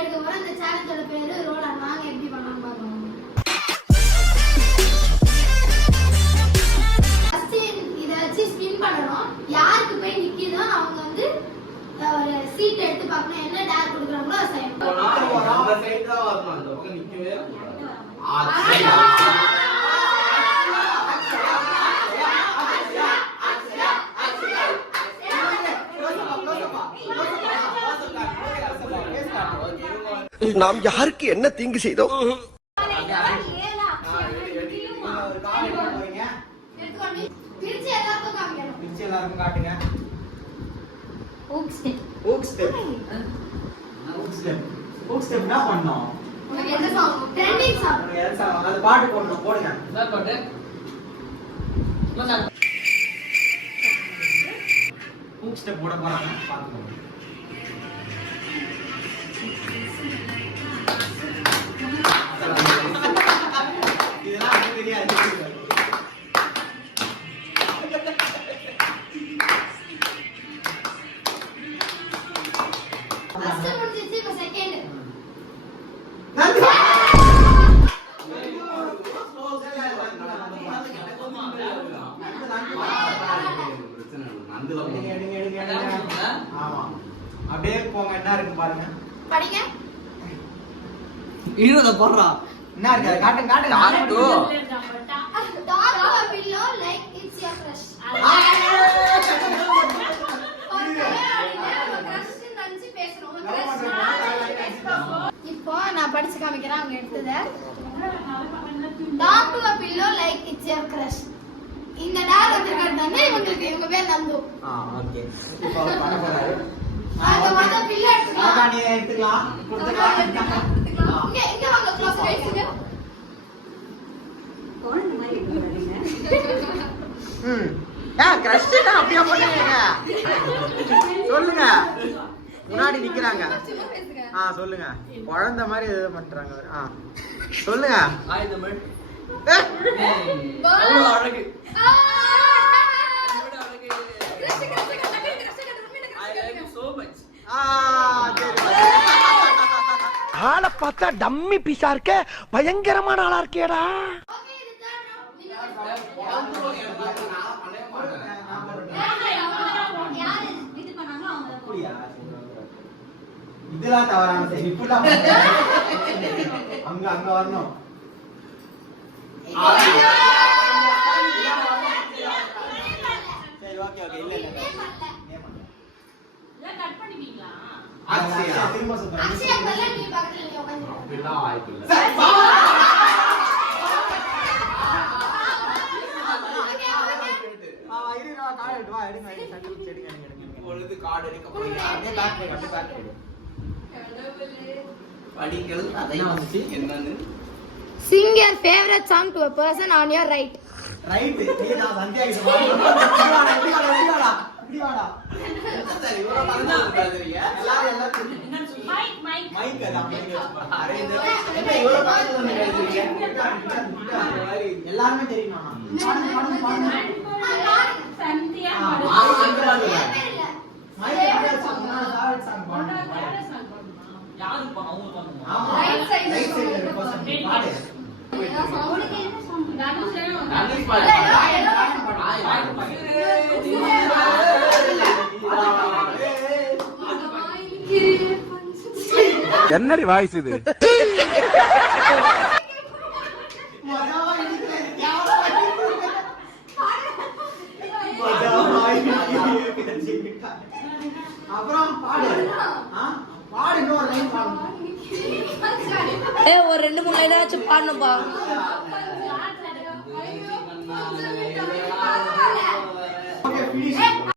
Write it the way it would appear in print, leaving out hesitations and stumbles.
எடுக்க போறோம். அந்த சேலஞ்சோட பேரு ரோலர். நாங்க எப்படி பண்ணலாம் பாருங்க. ஃபர்ஸ்ட் இத வச்சு ஸ்பின் பண்ணனும். யாருக்கு போய் நிக்குதோ அவங்க வந்து ஒரு சீட் எடுத்து பார்க்கணும். என்ன டேர் கொடுக்குறாங்களோ அதை செய்யணும். அந்த சைடு தான் வரணும். அந்த பக்கம் நிக்கவே நாம் யாருக்கு என்ன தீங்கு செய்தோம்? பாட்டு போடணும். போடுங்க. போட போறாங்க. பாத்துக்கோங்க. இதெல்லாம் தெரியாது. ஃபர்ஸ்ட் முடிஞ்சிச்சு. இப்ப செகண்ட். ஆமா அப்படியே போங்க. என்ன இருக்கு பாருங்க. படிங்க. இழுத போறா. என்ன இருக்கு காட்டுங்க காட்டுங்க. Talk to a pillow like it's your crush. இப்போ நான் படிச்சு காமிக்கிறேன். அவங்க எடுத்தத. Talk to a pillow like it's your crush. இந்த டாக் வந்திருக்காங்க. இவங்க பேர் நந்து. ஓகே. இப்போ பண்ண போறாரு. அந்த மொத பில்லோ எடுத்துக்கலாம். நீ எடுத்துக்கலாம். கொடுத்துக்கலாம். இங்க வாங்க க்ளோஸ் ரைட்ஸ்ங்க. கோன் மாதிரி போறீங்க. கிரஷ்னா அப்படியே பண்ணுவீங்க. சொல்லுங்க. முன்னாடி நிக்கறாங்க. சொல்லுங்க. குழந்தை மாதிரி ஏதோ பண்றாங்க. சொல்லுங்க. ஹாய் தமிழ். அவ்வளவு அழகு. ஆளை பார்த்தா டம்மி பீஸா இருக்க, பயங்கரமான ஆளா இருக்கேடா. இதெல்லாம் தவறான செய்தி. இப்படிலாம் அங்க அங்க வரணும். சரி ஓகே ஓகே. இல்ல இல்ல இல்ல கட் பண்ணுவீங்களா? அக்ஷயா திரும்ப சொல்றேன். அக்ஷயா பல்ல நீ பக்கத்துல நீ உட்கார்ந்து. அப்படிலாம் வாய்ப்பு இல்ல. இருடா கார்டு எடுத்து வா. எடுங்க எடுங்க சர்டிபிகேட் எடுங்க எடுங்க. பொழுது கார்டு எடுக்க போறீங்க. அப்படியே பேக் பண்ணி அப்படியே பேக் பண்ணி. படிக்கிறது அதையும் வந்துச்சு என்னன்னு. Sing your favorite song to a person on your right. Right. நீ நான் சந்தியா கிட்ட வாடா. இப்படி வாடா. இப்படி வாடா. சரி இவரோ பண்ணா பேசுறீங்க. எல்லாரும் என்ன மைக் மைக் மைக் அத அப்படியே வச்சு அரே என்ன இவரோ பாத்து பேசுறீங்க. எல்லாரும் தெரியுமா? பாடுங்க. சந்தியா அங்க பாருங்க. மைக் அப்படியே சாங் சாங் பாடுங்க. யாரு அவங்க பண்ணுவாங்க. ஆமா ரைட் சைடுல இருக்க பர்சன் பாடு. உங்களுக்கு என்ன சாங்? நான் பாடு. என்னடி வாய்ஸ் இது? அப்புறம் பாடு. பாடு இன்னொரு லைன் பாடு. ஒரு 2-3 லைனாச்சும் பாடணும்பா.